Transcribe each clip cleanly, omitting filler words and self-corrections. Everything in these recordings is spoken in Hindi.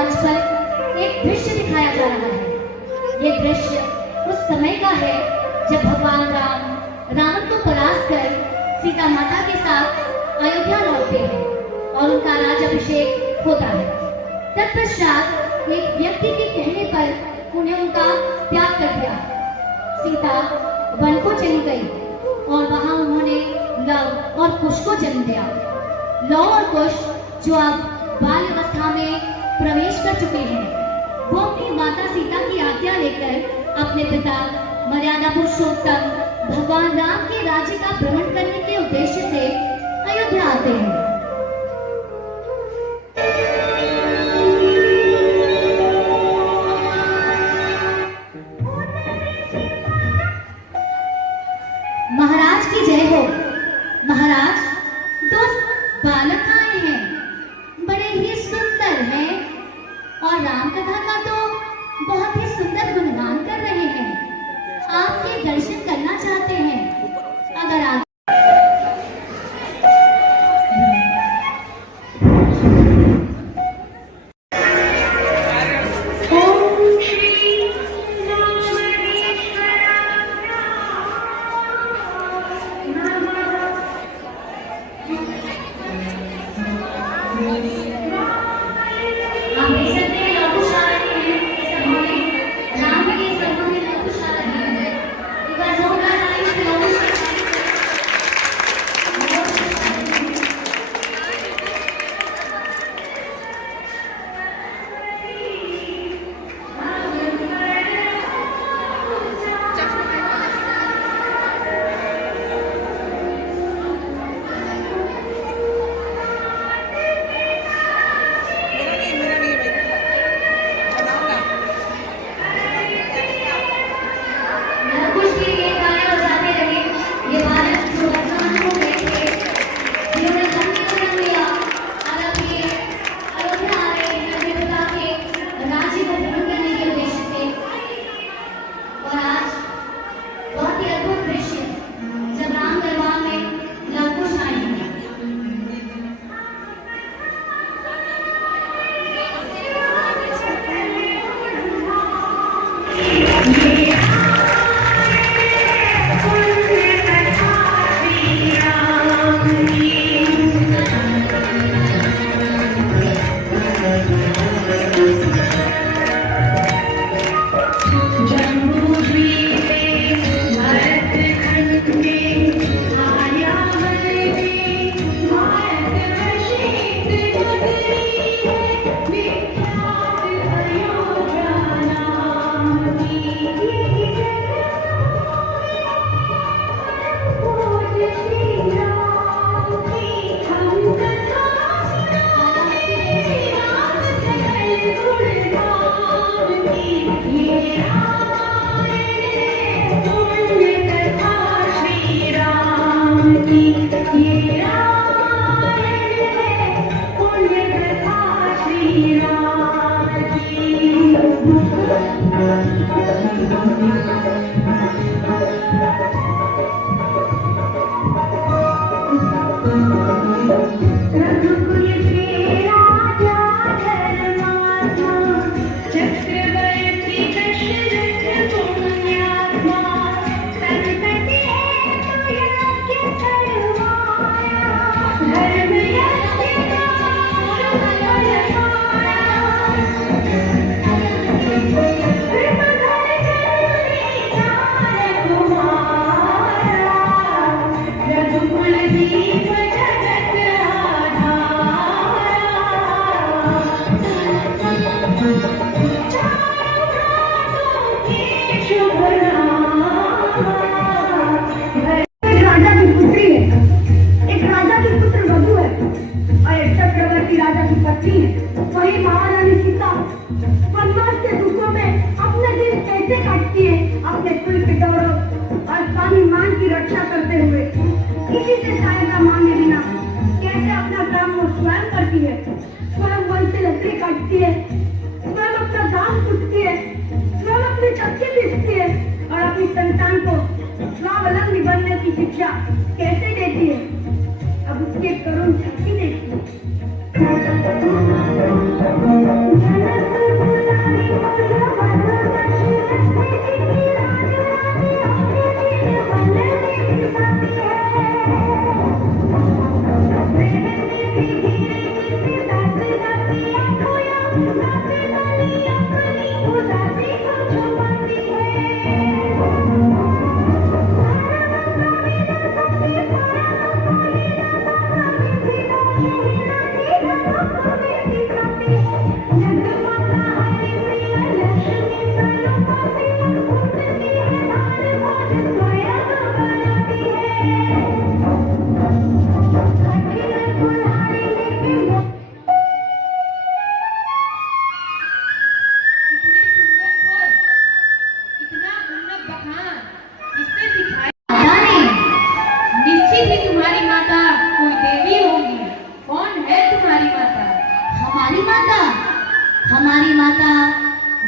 मंच पर एक दृश्य दिखाया जा रहा है। ये दृश्य उस समय का है जब भगवान राम रावण को परास्त कर सीता माता के साथ अयोध्या लौटते हैं और उनका राज्याभिषेक होता है। तत्पश्चात एक व्यक्ति के कहने पर उन्हें उनका त्याग कर दिया। सीता वन को चली गई और वहां उन्होंने लव और कुश को जन्म दिया। लव और कुश जो अब बाल्य अवस्था में प्रवेश कर चुके हैं, वो अपनी माता सीता की आज्ञा लेकर अपने पिता मर्यादा पुरुषोत्तम भगवान राम के राज्य का भ्रमण करने के उद्देश्य से अयोध्या आते हैं। महाराज की जय हो। महाराज, दो बालक आए हैं, बड़े ही सुंदर हैं और राम कथा का तो बहुत ही सुंदर गुणगान कर रहे हैं। आपके दर्शन करना चाहते हैं। अगर आप कैसे देती है, अब उसके करुण शक्ति देखिए।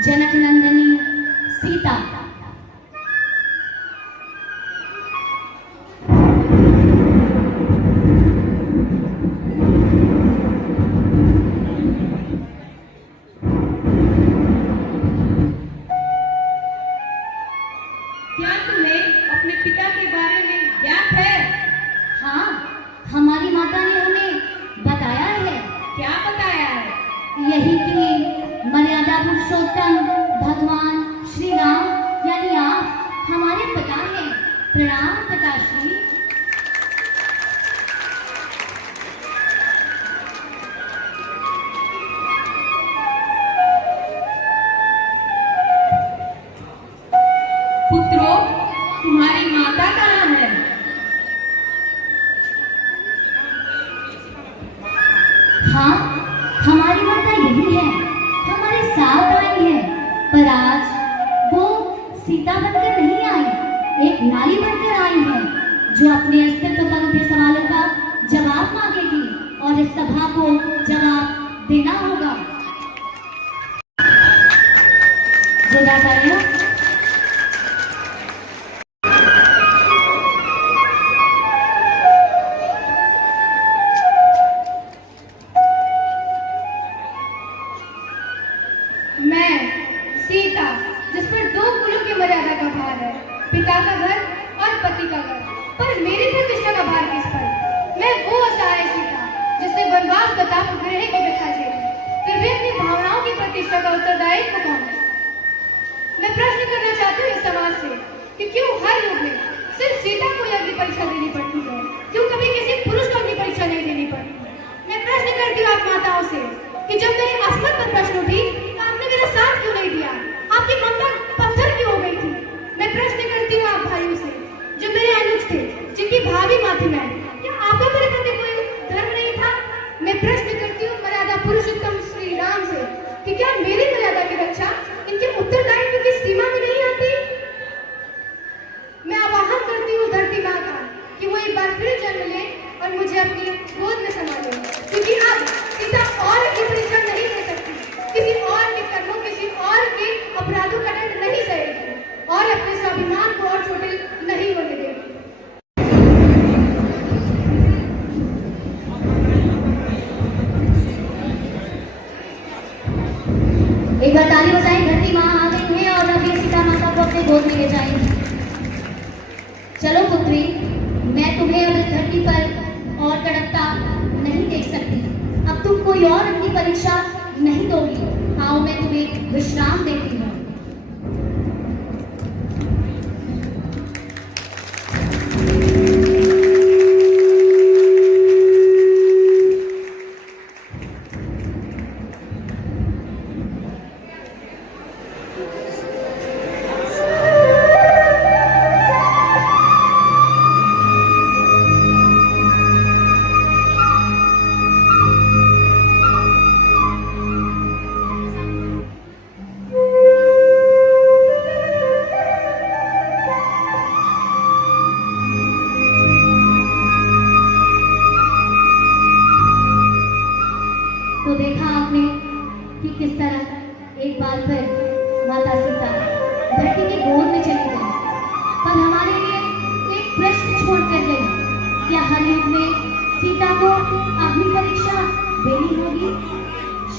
जनक नंदिनी सीता। क्या तुम्हें अपने पिता के बारे में ज्ञात है? हाँ, हमारी माता ने हमें बताया है। क्या बताया है? यही कि मर्यादा पुरुषोत्तम भगवान श्री राम यानी आप हमारे पिता हैं। प्रणाम पिताश्री। पुत्रों, तुम्हारी माता कहाँ है? हाँ, हमारी माता यही है, हमारे साथ आई है। पर आज वो सीता बनकर नहीं आई, एक नारी बनकर आई है जो अपने अस्तित्व पर उठे सवालों का जवाब मांगेगी और इस सभा को जवाब देना होगा। जोरदार मैं सीता, जिस पर दो कुलों की मर्यादा का भार है, पिता का घर और पति का घर, पर मेरी प्रतिष्ठा का भार किस पर? मैं वो असहाय सीता जिसने वनवास का ताप ग्रह को बिठा दिया, फिर भी अपनी भावनाओं की प्रतिष्ठा का उत्तरदायित्व कौन है? मैं प्रश्न करना चाहती हूँ इस समाज से कि क्यों हर युग में सिर्फ सीता को ही अग्नि परीक्षा देनी पड़ती है, क्यों कभी किसी पुरुष को अग्नि परीक्षा नहीं देनी पड़ती? मैं प्रश्न करती हूँ आप माताओं से कि जब मेरी अस्मत पर प्रश्न उठी तो आपने मेरा साथ क्यों नहीं दिया? आपकी ममता पत्थर क्यों हो गई थी? मैं प्रश्न करती हूँ आप भाइयों से जो मेरे अनुज थे, जिनकी भाभी माँ थी मैं, क्या आपका मेरे प्रति कोई धर्म नहीं था? मैं प्रश्न करती हूँ मर्यादा पुरुषोत्तम श्री राम से कि क्या मेरी मर्यादा की रक्षा इनके उत्तरदायित्व की सीमा में नहीं आती? मैं आवाहन करती हूँ धरती माँ का कि वो एक बार फिर जन्म ले और मुझे अपनी गोद में संभाले, क्योंकि अब सीता और की परीक्षा नहीं दे सकती, किसी और के कर्मों, किसी और के अपराधों का दंड नहीं सहेगी और अपने स्वाभिमान को और छोटे नहीं होने देगी। एक बार ताली बजाएं, धरती माँ आ गई है और अब ये सीता माता को अपने गोद में ले जाएंगी। चलो पुत्री, मैं तुम्हें अब इस धरती पर और तड़पता नहीं देख सकती। अब तुम कोई और अपनी परीक्षा नहीं दोगी। आओ मैं तुम्हें विश्राम देती हूँ। तो देखा आपने कि किस तरह एक बार फिर माता सीता धरती की गोद में चली गई, पर हमारे लिए एक प्रश्न छोड़ कर गई। क्या हर युग में सीता को अग्नि परीक्षा देनी होगी?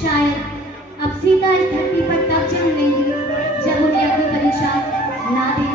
शायद अब सीता इस धरती पर तब जन्म लेंगी जब उन्हें अग्नि परीक्षा ना दी